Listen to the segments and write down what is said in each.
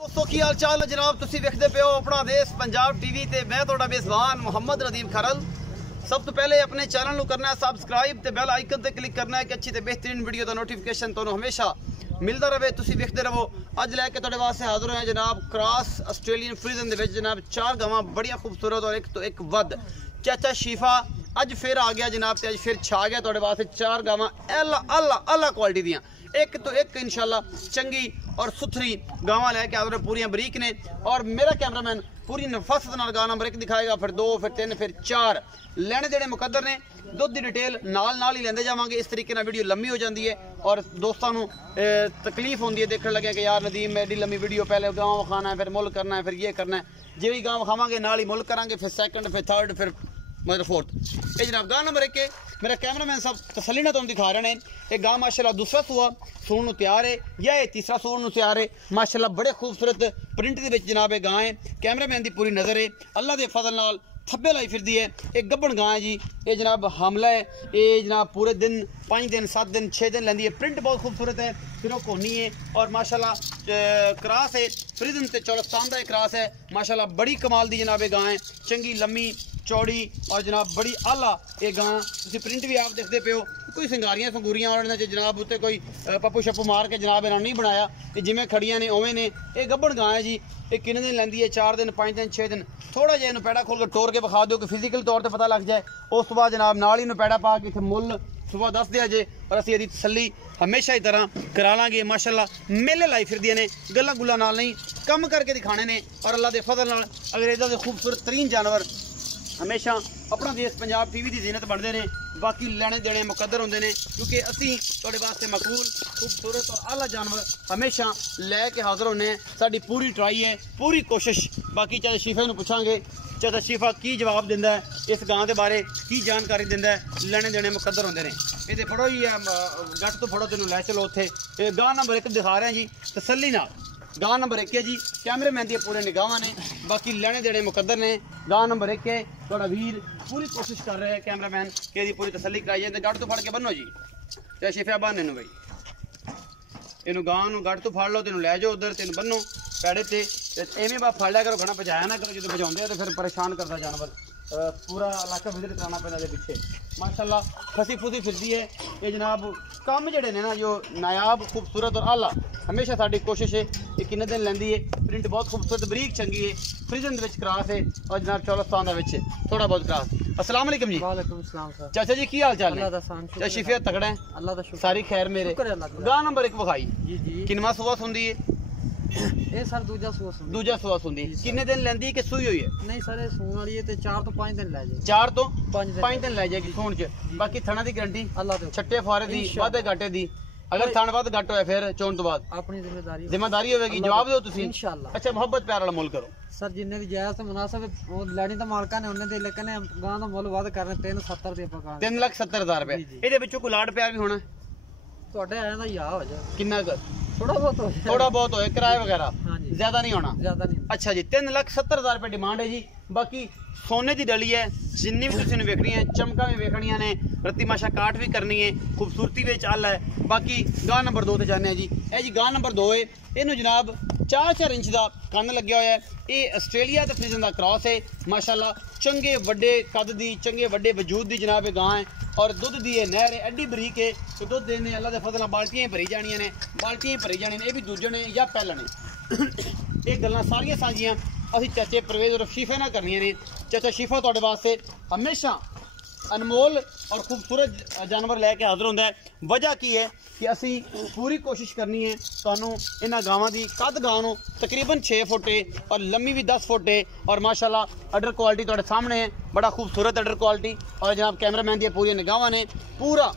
दोस्तों की हाल चाल है जनाब, तुसी वेखदे पे हो अपना देश पंजाब टीवी ते मैं तुहाडा मेज़बान मुहम्मद रदीम खरल। सब तो पहले अपने चैनल को करना है सबसक्राइब ते बेल आइकन ते क्लिक करना है कि अच्छी ते बेहतरीन वीडियो का नोटिफिकेशन तुहानू हमेशा मिलता रहे, तुसी वेखदे रहो। अज लैके तुहाडे वास्ते हाजिर हैं जनाब क्रॉस ऑस्ट्रेलियन फ्रीजन दे विच जनाब 4 गावां बड़िया खूबसूरत और एक तो एक वध। चाचा शीफा अज फिर आ गया जनाब, अज फिर छा गया तुहाडे वास्ते 4 गावां अल्लाह क्वालिटी दियां, एक तो एक इंशाल्लाह चंगी और सुथरी गावां लैके आदर पूरी बरीक ने। और मेरा कैमरामैन पूरी नफासत नाल गां नंबर 1 दिखाएगा, फिर 2 फिर 3 फिर 4 लेने देने मुकद्दर ने। दुध की डिटेल नाल ही लेंदे जावांगे। इस तरीके नाल वीडियो लंबी हो जाती है और दोस्तों को तकलीफ होती है देखने लगे कि यार नदीम एडी लंबी वीडियो, पहले गाँव विखाना है, फिर मुल करना है, फिर ये करना है। जो भी गाँव विखावांगे नाल ही मुल करांगे, फिर सैकंड फिर थर्ड फिर मतलब फोर्थ। ये जनाब गां नंबर 1 है। मेरा कैमरामैन साहब तसल्ली ना तुम दिखा रहे हैं। ये गां माशाल्लाह दूसरा सूआ सून नूं तैयार है या ये तीसरा सून नूं तैयार है। माशाल्लाह बड़े खूबसूरत प्रिंट दे विच जनाब ये गां है। कैमरामैन की पूरी नज़र है, अल्लाह के फजल नाल थब्बे लाई फिरदी है। एक गब्बन गां है जी, ये जनाब हमला है। ये जनाब पूरे दिन 5 दिन 7 दिन 6 दिन लेंदी है। प्रिंट बहुत खूबसूरत है, फिर वो कोनी है और माशाल्लाह क्रॉस है, फ्रीजन ते चौलस्तान का क्रॉस है। माशाल्लाह बड़ी कमाल दी जनाब ये गां है, चंगी लम्मी चौड़ी और जनाब बड़ी आला ये गां। तुम प्रिंट भी आप देखते पे हो, कोई सिंगारियां संगूरियां और जनाब उत्ते कोई पप्पू शप्पू मार के जनाब इन्होंने नहीं बनाया, ये जिमें खड़ियां ने उवें ने। ये गब्बन गां है जी, ये किन्ने दिन लैंदी है? 4 दिन 5 दिन 6 दिन। थोड़ा जिहा इन्हूं पैड़ा खोल के टोर के विखा दो कि फिजिकल तौर पर पता लग जाए। उस तो बाद जनाब नाल ही इन्हूं पैड़ा पा के इत्थे मुल सुबह दस दिया जे और असीं इहदी तसल्ली हमेशा ही तरह करा लांगे। माशाल्लाह मेले लाई फिरदियां ने, गल्लां गुल्लां नाल नहीं कम करके दिखाने ने। और अल्लाह के फजल नाल अंग्रेज़ां दे खूबसूरत तरीन जानवर हमेशा अपना देश पंजाब टीवी की जीनत बनते हैं। बाकी लेने देने मुकद्दर होंगे ने, क्योंकि असी तुहाडे वास्ते मकबूल खूबसूरत और आला जानवर हमेशा लैके हाजिर होने। साडी पूरी ट्राई है, पूरी कोशिश। बाकी चाचा शीफा नूं पुछांगे, चाचा शीफा की जवाब दिंदा है इस गां के बारे, की जानकारी दिंदा है। लेने देने मुकद्दर होंगे ने। ये फड़ो ही है, गट तो फड़ो तेनों लै चलो उत्थे। गां नंबर 1 दिखा रहे हैं जी तसल्ली नाल। गां नंबर 1 है जी, कैमरेमैन दी पूरे निगाहां ने, बाकी लेने देने मुकद्दर ने। गां नंबर 1 है, थोड़ा वीर पूरी कोशिश कर रहे हैं कैमरामैन कि दी पूरी तसल्ली कराई जाए। गट तो फड़ के बनो जी, चाहे शिफा बन इनू भाई, इनू गां नूं गट तो फड़ लो, तेनों लै जाओ उधर, तेन बनो पैड़े ते एवें बा फड़ लिया करो, घना भजाया ना करो। जो भजाते तो फिर परेशान करता जानवर, पूरा इलाका विजिट कराना पैंदा दे पिछे। माशाल्लाह फसी फुसी फिरदी है ये जनाब। काम जड़े ने ना जो नायाब खूबसूरत और आला, हमेशा साड़ी कोशिश है कि किन्ने दिन लैंदी है। प्रिंट बहुत खूबसूरत बरीक चंगी है, फ्रीजन दे विच क्रॉस है और जनाब चौलस्तान दे विच थोड़ा बहुत क्रॉस। अस्सलाम वालेकुम जी। वालेकुम सलाम सर। चाचा जी की हाल चाल है? चाचा शिफिया तगड़ा है, अल्लाह दा शुक्र, सारी खैर मेरे। गां नंबर 1 विखाई जी जी। किनवा सुआ सुंदी है? ये सर दूजा सूआ सुन। दूजा सुआ सुंदी किन्ने दिन लैंदी कि सूई हुई है? नहीं सर, ये सून वाली है ते 4 तो 5 दिन ले जाए। 4 तो 5 दिन लै जाएगी सून च। बाकी थना की गारंटी अल्लाह दे छट्टे फारे दी वादे घाटे दी। अगर थन वध घट होया फिर चोन तो बाद अपनी जिम्मेदारी होगी। जवाब दो तुसी इंशाअल्लाह। अच्छा मोहब्बत प्यार वाला मुल करो सर, जिन्ने भी जायज ते मुनासिब वो लैनी तो मालका ने उन्ने दे, लेकिन गां दा मुल वध करने 370 दे पका 3,70,000 रुपए। ਇਹਦੇ ਵਿੱਚੋਂ ਕੋਈ ਲਾਡ ਪਿਆਰ ਵੀ ਹੋਣਾ ਤੁਹਾਡੇ ਆਇਆ ਦਾ ਯਾ ਹੋ ਜਾ ਕਿੰਨਾ ਕੁ? थोड़ा बहुत होए किराए वगैरह हाँ जी, ज्यादा नहीं होना। ज्यादा नहीं। अच्छा जी 3,70,000 रुपए डिमांड है जी। बाकी सोने की डली है, जिन्नी भी तुसीं वेखनी है, चमका भी वेखनियां ने, रत्ती माशा काट भी करनी है, खूबसूरती भी चल है। बाकी गां नंबर 2 ते जाने जी। यह जी गां नंबर 2 है, इनू जनाब 4-4 इंच का कन्न लग्या होया है। ये आस्ट्रेलिया ते फ्रीजन का क्रॉस है। माशाल्लाह चंगे वड्डे कद दी, चंगे वड्डे वजूद दी जनाब ये गां है। और दुध दी है नहर है, एड्डी बरीक है तो दुध देने अल्लाह के फजल बाल्टियां भरी जानियां ने, बाल्टियां भरी जानियां ने। ये भी दूजे ने या पहले ने। ये गल्लां सारियां साझियां असीं चाचे परवेज और शीफे ना करनियां ने। चाचा शीफा तुहाडे वास्ते हमेशा अनमोल और खूबसूरत जानवर लैके हाजिर होंदा है। वजह की है कि असी पूरी कोशिश करनी है तुहानूं इन्हां गावां दी कद गां नूं तकरीबन 6 फुट है और लम्मी भी 10 फुट है। और माशाल्लाह अडर क्वालिटी तुहाडे सामने है, बड़ा खूबसूरत अडर क्वालिटी। और जनाब कैमरामैन दी पूरी निगाहां ने, पूरा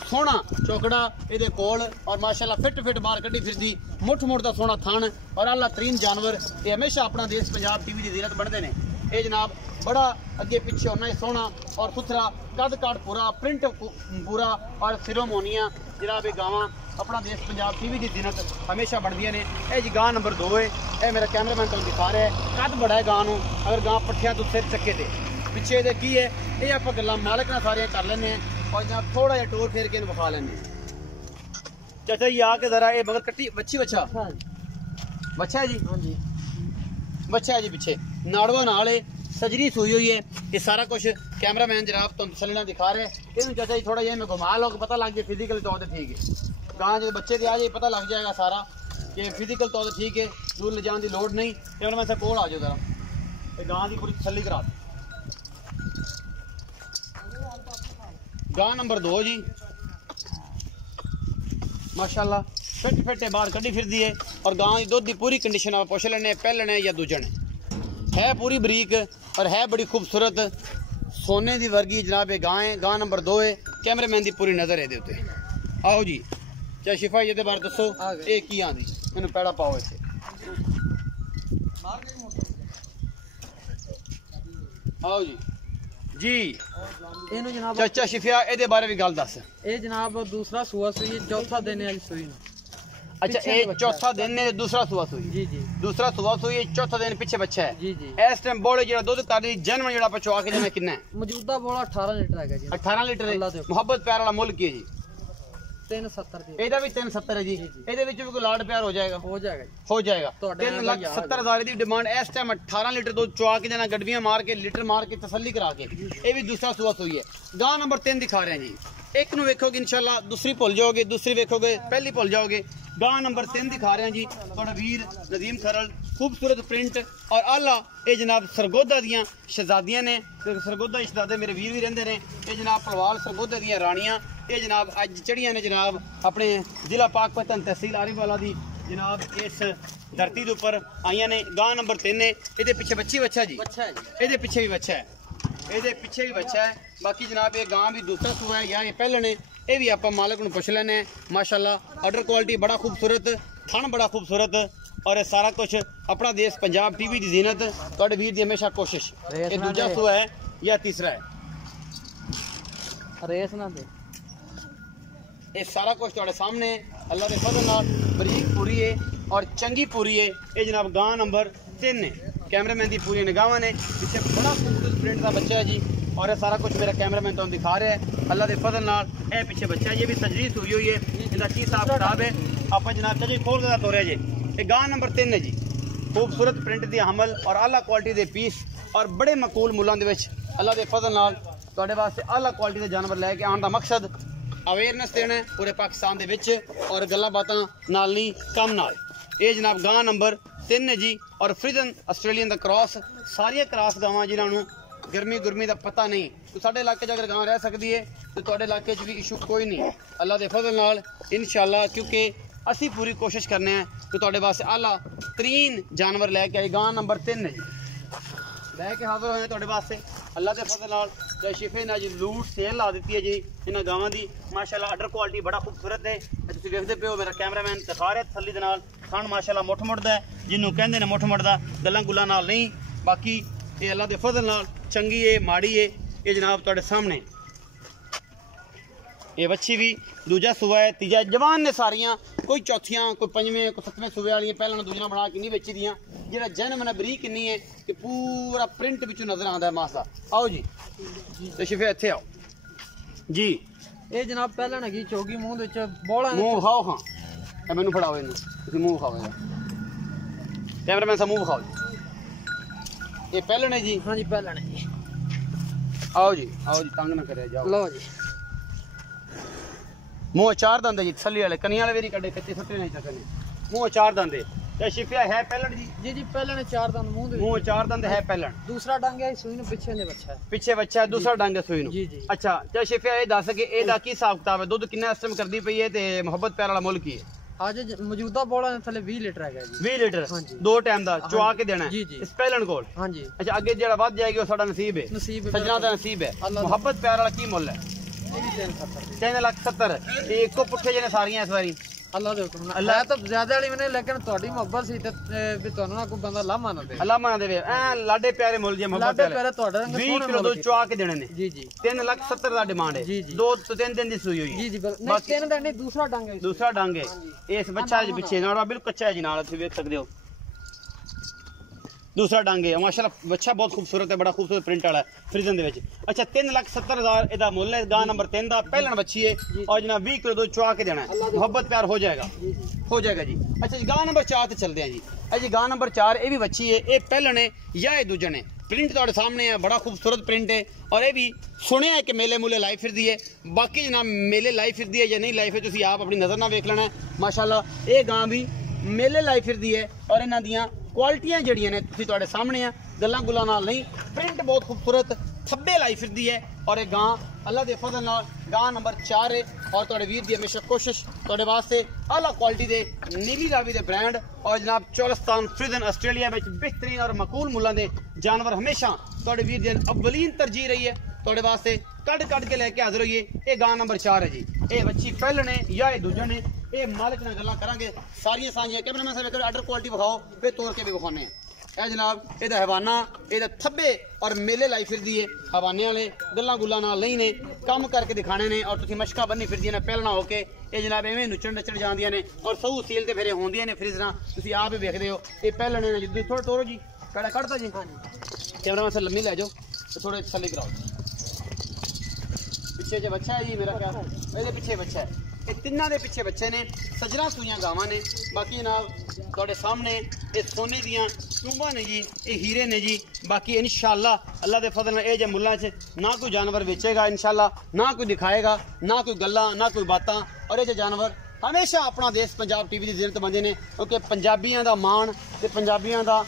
सोहना चौकड़ा ये कोल और माशाल्लाह फिट मार कड्डी फिरदी, मुठ का सोहना थन और आला तरीन जानवर। ये हमेशा अपना देश पंजाब टीवी की जीनत बनते हैं। ये जनाब बड़ा अगे पिछे होना सोहना और सुथरा, कद काट पूरा, प्रिंट पूरा और सिरोमोनिया जनाब ये गावां अपना देश पंजाब टीवी की जीनत हमेशा बढ़दियां ने। यह जी गां नंबर 2 है, यह मेरा कैमरामैन तुहानूं दिखा रहा है। कद बड़ा है गां नूं, अगर गां पट्ठियां तो सिर चक्के दे पिछे दे की है ये आप गल्लां मालिक नाल सारियां कर लैंदे हैं और जनाब थोड़ा जिहा टोर फेर के विखा लैंदे हैं। चाचा जी आके जरा ये मगर कट्टी बच्ची बच्चा बच्चा है जी, हाँ जी बच्चा है जी पीछे नाड़वा नाल है, सजरी सूई हुई है। ये सारा कुछ कैमरामैन जनाब तुम तसल्ली दिखा रहे हैं। इन चाचा जी थोड़ा जिहा मैं घुमा लो, पता लग जाए फिजिकल तौर पर ठीक है। गां जो बच्चे के आ जाए पता लग जाएगा सारा कि फिजिकल तौर पर ठीक है, दूर ले जाने की लोड़ नहीं। कैमरामैन से कोल आ जाओ जरा, गां की पूरी तसल्ली करा दो। गां नंबर 2 जी, माशाल्लाह फिट फिट है, बाहर कड़ी फिरदी है। और गां की दुध की पूरी कंडीशन आप पुछ लेने, पहलने या दूजन है पूरी बरीक और है बड़ी खूबसूरत सोने की वर्गी जनाब। ये गां है, गां नंबर 2 है। कैमरामैन की पूरी नज़र है ये उत्ते। आओ जी चाहे शिफा ये बारे दसो ये की आंदी, मैनू पैड़ा पाओ इत्थे। आओ जी जी ਇਹਨੂੰ जनाब चाचा शिफिया ए बारे भी गल दस। ਇਹ जनाब दूसरा सूआ सुई, चौथा दिन है सुई ਨੂੰ। अच्छा ये चौथा दिन है, दूसरा सुबह सुई। जी जी दूसरा सुबह सुई, चौथा दिन पीछे बच्चा है। जी जी इस टाइम बोले जो दुध तारी जन्म जो पचवा के देना कितना है? मौजूदा बोला 18 लीटर है जी। 18 लीटर अल्लाह है। दे। मोहब्बत प्यार वाला मुल्क की है जी। 370 ਦੀ ਇਹਦਾ ਵੀ 370 ਹੈ ਜੀ। ਇਹਦੇ ਵਿੱਚ ਵੀ ਕੋਈ ਲਾਡ ਪਿਆਰ ਹੋ ਜਾਏਗਾ? ਹੋ ਜਾਏਗਾ ਜੀ। ਹੋ ਜਾਏਗਾ। ਤੁਹਾਡੇ ਨਾਲ 3,70,000 ਦੀ ਡਿਮਾਂਡ ਇਸ ਟਾਈਮ 18 ਲੀਟਰ ਦੁੱਧ ਚੁਆ ਕੇ ਦੇਣਾ, ਗੜਵੀਆਂ ਮਾਰ ਕੇ ਲੀਟਰ ਮਾਰ ਕੇ ਤਸੱਲੀ ਕਰਾ ਕੇ। ਇਹ ਵੀ ਦੂਸਰਾ ਸੂਆ ਸੂਈ ਹੈ। ਗਾਂ ਨੰਬਰ 3 ਦਿਖਾ ਰਹੇ ਹਾਂ ਜੀ। ਇੱਕ ਨੂੰ ਵੇਖੋਗੇ ਇਨਸ਼ਾਅੱਲਾ, ਦੂਸਰੀ ਭੁੱਲ ਜਾਓਗੇ, ਦੂਸਰੀ ਵੇਖੋਗੇ ਪਹਿਲੀ ਭੁੱਲ ਜਾਓਗੇ। गां नंबर 3 दिखा रहे हैं जी, थोड़ा वीर नदीम खरल, खूबसूरत प्रिंट और आला। ये जनाब सरगोदा दियां शहजादियां ने, सरगोदा शहजादे मेरे वीर भी रहिंदे ने। ये जनाब पलवाल सरगोदा दियां रानियां, ये जनाब अज चढ़ियां ने जनाब अपने जिला पाकपतन तहसील आरिफवाला दी जनाब इस धरती के उपर आईयां ने। गां नंबर 3 है। ये पिछे बच्ची बच्चा जी, बच्चा है जी। ये पिछे भी बच्चा है, ये पिछे भी बच्चा है। बाकी जनाब ये गां भी दूसरा सूआ है या ये पहले ने। ये भी आप मालिक को पुछ लेने। माशाल्लाह ऑर्डर क्वालिटी बड़ा खूबसूरत, थन बड़ा खूबसूरत और ये सारा कुछ अपना देश पंजाब टीवी की जीनत। थोड़े वीर की हमेशा कोशिश। ये दूसरा सूआ है या तीसरा है? रेस ना दे। ये सारा कुछ थोड़े सामने अल्लाह के फजल नाल बरीक पूरी है और चंगी पूरी है। ये जनाब गां नंबर 3 है। कैमरामैन की पूरी निगाहां ने। पीछे बड़ा खूबसूरत प्रिंट का बच्चा है जी और ये सारा कुछ मेरा कैमरामैन तुम दिखा रहा है अल्लाह के फजल नाल। ये पीछे बच्चा है, ये भी सजरी हुई हुई है। इसका की हिसाब किताब है आप जनाब चाची खोल के तोड़िया जी। ये गां नंबर 3 है जी। खूबसूरत प्रिंट दी हमल और आला क्वालिटी के पीस और बड़े मकूल मुल्लां दे विच अल्लाह के फजल नाल तुहाडे वास्ते आला क्वालिटी के जानवर लैके आने का मकसद अवेयरनेस देना है पूरे पाकिस्तान दे विच और गल्लां बातां नाल नहीं कम नाल। ये जनाब गां नंबर 3 है जी और फ्रीजन आस्ट्रेलियन दा क्रॉस। सारियां क्रॉस गावां जिन्हां गर्मी गुरमी का पता नहीं, तो साढ़े इलाके अगर गां रह सकती है तो तुहाडे इलाके भी इशू कोई नहीं है अल्लाह के फजल नाल इंशाअल्लाह। क्योंकि असी पूरी कोशिश करने हैं कि तुहाडे वास्ते आला तरीन जानवर लैके आई। गां नंबर 3 है जी, लैके हाजिर होए तुहाडे वास्ते अल्लाह के फजल नाल। तो शिफे ने जी लूट सेल ला दी है जी इन्हां गावां दी। माशाअल्लाह ऑर्डर क्वालिटी बड़ा खूबसूरत है। तुसीं वेखदे पे हो मेरा कैमरामैन दिखा रहा थल्ली दे नाल। खान माशाअल्लाह मुठ मुड़दा है, जिन्हों कहंदे ने मुठ मुड़दा, गल्लां गुल्लां नाल नहीं। बाकी ये अल्लाह के फजल नाल चंगी है माड़ी है। ये जनाब तुहाडे सामने ये बच्ची भी दूजा सूआ है, तीजा जवान ने सारियां, कोई चौथियां कोई पंजवें कोई सतवें सूए वाली पहला दूजा बना के नहीं बेची दियां। जेड़ा जन्म ने बरीक किन्नी है कि पूरा प्रिंट विचों नजर आंदा है मासा। आओ जी तो शिफे इत्थे आओ जी। ये जनाब पहले लगी चौगी मुंह दे विच बोला मुंह खाओ। हाँ ए मैनू फड़ाओ इनू, तुसीं मुंह खाओ इहदा। कैमरामैन सा मुंह खाओ जी। ये पहले ने जी? हाँ जी पहले ने जी। आओ जी तंग ना करे जाओ। लो जी मुंह चार दंद जी, थल्ली वाले कनिया वाले भी नहीं कटे, कच्चे सट्टे नहीं सकने। मुंह चार दंद है। शिफिया है पहलण जी? जी जी पहले ने 4 दंद मुंह दे। मुंह 4 दंद है पहलण। दूसरा डंग है सुई नु पीछे ने बच्चा है। पीछे बच्चा है, दूसरा डंग है सुई नु। जी जी। अच्छा ते शिफिया ये दस के एदा की हिसाब किताब है? दुध कितना इस टाइम करदी पई है ते मोहब्बत प्यार वाला मुल्क की है? आज मौजूदा बोला ने थले 20 लीटर है जी। 20 लीटर? हाँ जी। 2 टाइम दा चुआ के देना है जी जी। इस पहलण कोल? हाँ जी। अच्छा अगे जेड़ा वध जाएगी वो साडा नसीब है, नसीब सजना दा नसीब है। मोहब्बत प्यार वाला की मुल है? 3,70,000। एको पुठे जने सारियां इस बारी अल्लाह दे हुक्म नाल। अल्लाह तो ज्यादा वाली मैंने लेकिन तोड़ी मोहब्बत सी ते भी तोनु ना कोई बंदा लामा ना दे। अल्लाह मान देवे ए लाडे प्यारे मुल जे मोहब्बत लाडे प्यारे तोड़े रंग 20 किलो दूध चुआ के देने ने। जी जी। 3,70,000 दा डिमांड है। जी जी। 2 तो 3 दिन दी सुई हुई है। जी जी नहीं 3 दिन नहीं दूसरा डंग है। दूसरा डंग है। इस बच्चा जे पीछे नाड़ा बिल्कुल कच्चा है जी, नाल तुसीं देख सकदे हो। दूसरा डंग है माशाल्लाह बच्चा बहुत खूबसूरत है, बड़ा खूबसूरत प्रिंट वाला है फ्रीजन दे विच। अच्छा 3,70,000 ਇਹਦਾ ਮੁੱਲ ਹੈ। गां नंबर 3 ਦਾ ਪਹਿਲਣ ਬੱਚੀ ਹੈ और जनाब 20 किलो दूध चुआ के देना है, मोहब्बत प्यार हो जाएगा जी। अच्छा जी गां नंबर 4 ते चलते हैं जी। जी गां नंबर 4 ये भी बच्ची है, ये ਪਹਿਲਣ है या ये दूजन है। प्रिंट ਤੁਹਾਡੇ सामने है, बड़ा खूबसूरत प्रिंट है और ये भी सुने है कि मेले मूले लाई फिरदी है। बाकी जनाब मेले लाई फिरदी है या नहीं लाई फिर तुसी आप अपनी नज़र ना वेख लेना है। माशाल्लाह ये गां भी मेले लाई फिरदी है और इन्हां दियां क्वालिटियां जड़ियां ने तुसी ਤੁਹਾਡੇ सामने है, गल्लां गुल्लां नाल नहीं। प्रिंट बहुत खूबसूरत थब्बे लाई फिरदी है और ये गां अल्लाह दे फजल नाल गां नंबर 4 है और ਤੁਹਾਡੇ ਵੀਰ ਦੀ हमेशा कोशिश ਤੁਹਾਡੇ वास्ते आला क्वालिटी दे नीली रावी दे ब्रांड और जनाब चोलिस्तान फ्रीजन आस्ट्रेलिया में बेहतरीन और मकूल मुल्लां दे जानवर हमेशा ਤੁਹਾਡੇ ਵੀਰ ਦੀ अव्वलीन तरजीह रही है ਤੁਹਾਡੇ वास्ते कट के लेके हाजिर होइए। ये गां नंबर 4 है जी। ये बच्ची पहलण है या ये दूजन है, ये मालिक नाल गल्लां करांगे सारियां सांझियां। कैमरामैन साहब एक आर्डर क्वालिटी विखाओ फिर तोड़ के भी विखाने हैं। ਇਹ जनाब ਇਹਦਾ ਹਵਾਨਾ ਇਹਦਾ ਥੱਬੇ ਔਰ ਮੇਲੇ ਲਾਈ ਫਿਰਦੀ ਹੈ, ਹਵਾਨੇ ਵਾਲੇ ਗੱਲਾਂ ਗੁੱਲਾਂ ਨਾਲ ਨਹੀਂ ਨੇ, ਕੰਮ ਕਰਕੇ ਦਿਖਾਣੇ ਨੇ ਔਰ ਤੁਸੀਂ ਮਸ਼ਕਾਂ ਬੰਨੀ ਫਿਰਦੀਆਂ ਨੇ ਪਹਿਲਣਾ ਹੋ ਕੇ। ਇਹ ਜਨਾਬ ਐਵੇਂ ਨੁੱਚਣ ਨੱਚਣ ਜਾਂਦੀਆਂ ਨੇ ਔਰ ਸਹੂ ਸੀਲ ਤੇ ਫੇਰੇ ਹੁੰਦੀਆਂ ਨੇ ਫਰੀਜ਼ਰਾਂ, ਤੁਸੀਂ ਆਪ ਹੀ ਵੇਖਦੇ ਹੋ। ਇਹ ਪਹਿਲਣੇ ਨੇ ਜਿੱਦੀ ਥੋੜਾ ਤੋਰੋ ਜੀ, ਕੜਾ ਕੱਢਦਾ ਜੀ। ਕੈਮਰਾਮੈਨ ਸੇ ਲੰਮੀ ਲੈ ਜਾਓ ਤੇ ਥੋੜੇ ਤਸੱਲੀ ਕਰਾਓ। ਪਿੱਛੇ ਜੇ ਬੱਚਾ ਹੈ ਜੀ ਮੇਰਾ ਖਿਆਲ, ਇਹਦੇ ਪਿੱਛੇ ਬੱਚਾ ਹੈ। ये तिना के पिछे बच्चे ने सजरा सूइयां गावां ने। बाकी जनाब तुहाडे सामने ये सोने दियां चूंबां ने जी, ये हीरे ने जी। बाकी इंशाअल्लाह अल्लाह दे फजल नाल ये जे मुल्लां च ना कोई जानवर बेचेगा इंशाअल्लाह, ना कोई दिखाएगा, ना कोई गल्लां, ना कोई बातां। और ये जे जानवर हमेशा अपना देश पंजाब टीवी की जिन्नत बनते हैं क्योंकि पंजाबियों का मान ते पंजाबियों का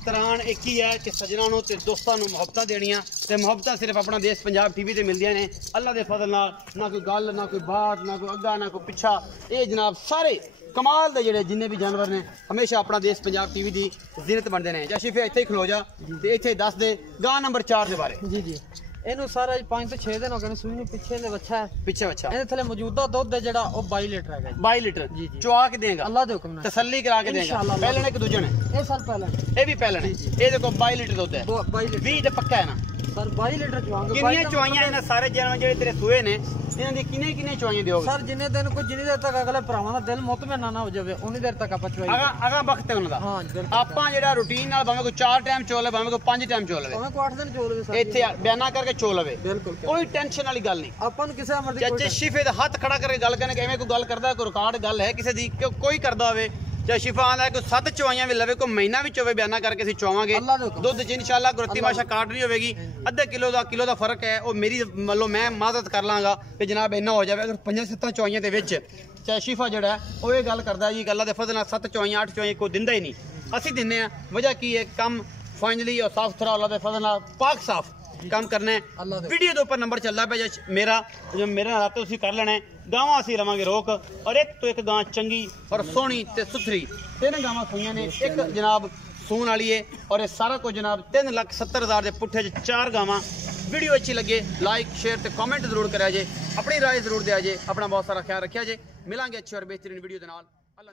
तरान एक ही है कि सजना ते दोस्तों मुहब्बत देनियां ते मुहब्बत सिर्फ अपना देश पंजाब टीवी से मिलदियां ने अल्लाह के फजल नाल। ना कोई गल, ना कोई बात, ना कोई अग्गा, ना कोई पिछा। ये जनाब सारे कमाल दे जेड़े जिन्ने भी जानवर ने हमेशा अपना देश पंजाब टीवी की जिन्नत बनते हैं। जशीफे इत्थे ही खलो जा ते इत्थे दस दे गां नंबर 4 के बारे। जी जी ਇਹਨੂੰ ਸਾਰਾ 5 ਤੋਂ 6 ਦਿਨ ਹੋ ਗਏ ਨੇ ਸੂਈ ਨੂੰ। ਪਿੱਛੇ ਦੇ ਬੱਚਾ ਹੈ, ਪਿੱਛੇ ਬੱਚਾ। ਇਹਦੇ ਥੱਲੇ ਮੌਜੂਦਾ ਦੁੱਧ ਹੈ ਜਿਹੜਾ ਉਹ 22 ਲੀਟਰ ਹੈਗਾ ਜੀ। 22 ਲੀਟਰ ਜੀ ਜੀ ਚੁਆ ਕੇ ਦੇਗਾ ਅੱਲਾਹ ਦੇ ਹੁਕਮ ਨਾਲ, ਤਸੱਲੀ ਕਰਾ ਕੇ ਦੇਗਾ। ਪਹਿਲਣ ਇੱਕ ਦੂਜਣ ਹੈ, ਇਹ ਸਰ ਪਹਿਲਾਂ ਇਹ ਵੀ ਪਹਿਲਣ ਹੈ। ਇਹਦੇ ਕੋਲ 22 ਲੀਟਰ ਦੁੱਧ ਹੈ, 22 ਲੀਟਰ 20 ਤੇ ਪੱਕਾ ਹੈ ਨਾ ਸਰ। 22 ਲੀਟਰ ਚਵਾਂਗੇ। ਕਿੰਨੀਆਂ ਚੁਆਈਆਂ ਇਹਨਾਂ ਸਾਰੇ ਜਾਨਵਰ ਜਿਹੜੇ ਤੇਰੇ ਸੂਏ ਨੇ ਇਹਨਾਂ ਦੀ ਕਿੰਨੇ ਚੁਆਈਆਂ ਦਿਓਗੇ ਸਰ? ਜਿੰਨੇ ਦਿਨ ਕੋਈ ਜਿੰਨੀ ਦੇਰ ਤੱਕ ਅਗਲੇ ਭਰਾਵਾਂ ਦਾ ਦਿਲ ਮੁਤਮਿਨ ਨਾ ਹੋ ਜਾਵੇ ਉਨੀ ਦੇਰ ਤੱਕ ਆਪਾਂ ਚਵਾਈ ਅਗਾ ਵਕਤ ਹੈ ਉਹਨਾਂ ਦਾ। ਹਾਂ ਜੀ ਆਪਾਂ ਜਿਹੜਾ ਰੂਟੀਨ ਨਾਲ ਭਾਵੇਂ ਕੋਈ 4 ਟਾਈਮ ਚੋ ਲਵੇ, ਭਾਵੇਂ ਕੋਈ 5 ਟਾਈਮ ਚੋ ਲਵੇ, ਭਾਵੇਂ ਕੋਈ 8 ਦਿਨ ਚੋ ਲਵੇ ਸਰ, ਇੱਥੇ ਬਿਆਨਾ ਕਰਕੇ ਚੋ ਲਵੇ, ਬਿਲਕੁਲ ਕੋਈ ਟੈਨਸ਼ਨ ਵਾਲੀ ਗੱਲ ਨਹੀਂ। ਆਪਾਂ ਨੂੰ ਕਿਸੇ ਮਰਜ਼ੀ ਚਾਚੇ ਸ਼ਿਫੇ ਦਾ ਹੱਥ ਖੜਾ ਕਰਕੇ ਗੱਲ ਕਰਨੇ ਕਿ ਐਵੇਂ ਕੋਈ ਗੱਲ ਕਰਦਾ, ਕੋਈ ਰਿਕਾਰਡ ਗੱਲ ਹੈ ਕਿਸੇ ਦੀ ਕਿ ਕੋਈ ਕਰਦਾ ਹੋਵੇ। ਚਾਹੇ ਸ਼ਿਫਾ ਆਂਦਾ ਕੋਈ 7 ਚਵਾਈਆਂ ਵੀ ਲਵੇ, ਕੋਈ ਮਹੀਨਾ ਵੀ ਚੋਵੇ, ਬਿਆਨਾ ਕਰਕੇ ਅਸੀਂ ਚੋਵਾਂਗੇ। ਦੁੱਧ ਚ ਇਨਸ਼ਾਅੱਲਾ ਗੁਰਤੀ ਮਾਸ਼ਾ ਕਾਟ ਨਹੀਂ ਹੋਵੇਗੀ। ਅੱਧੇ ਕਿਲੋ ਦਾ ਫਰਕ ਹੈ, ਉਹ ਮੇਰੀ ਮੰਨ ਲਓ ਮੈਂ ਮਦਦ ਕਰ ਲਾਂਗਾ ਕਿ ਜਨਾਬ ਇੰਨਾ ਹੋ ਜਾਵੇ। ਅਗਰ 5-7 ਚਵਾਈਆਂ ਦੇ ਵਿੱਚ ਚਾਹੇ ਸ਼ਿਫਾ ਜਿਹੜਾ ਉਹ ਇਹ ਗੱਲ ਕਰਦਾ ਜੀ ਗੱਲਾਂ ਦੇ ਫਜ਼ਲ ਨਾਲ 7 ਚਵਾਈਆਂ 8 ਚਵਾਈਆਂ ਕੋਈ ਦਿੰਦਾ ਹੀ ਨਹੀਂ, ਅਸੀਂ ਦਿੰਦੇ ਆ। ਵਜ੍ਹਾ ਕੀ ਹੈ? ਕੰਮ ਫਾਈਨਲੀ और साफ सुथरा अल्लाह के फजल नाल पाक साफ काम करना है। वीडियो के ऊपर नंबर चलता पे मेरा जो मेरे नाल रात कर लेना है। गावां असीं लवांगे रोक और एक तो एक गां चंगी और सोहनी ते सुथरी। 3 गावां सूईयां ने, एक जनाब सून वाली है और ये सारा कुछ जनाब 3,70,000 के पुट्ठे 4 गावां। वीडियो अच्छी लगे लाइक शेयर ते कमेंट जरूर करा जे, अपनी राय जरूर दिया जे, अपना बहुत सारा ख्याल रखा जे। मिलांगे अच्छी और बेहतरीन वीडियो के नाल। अल्लाह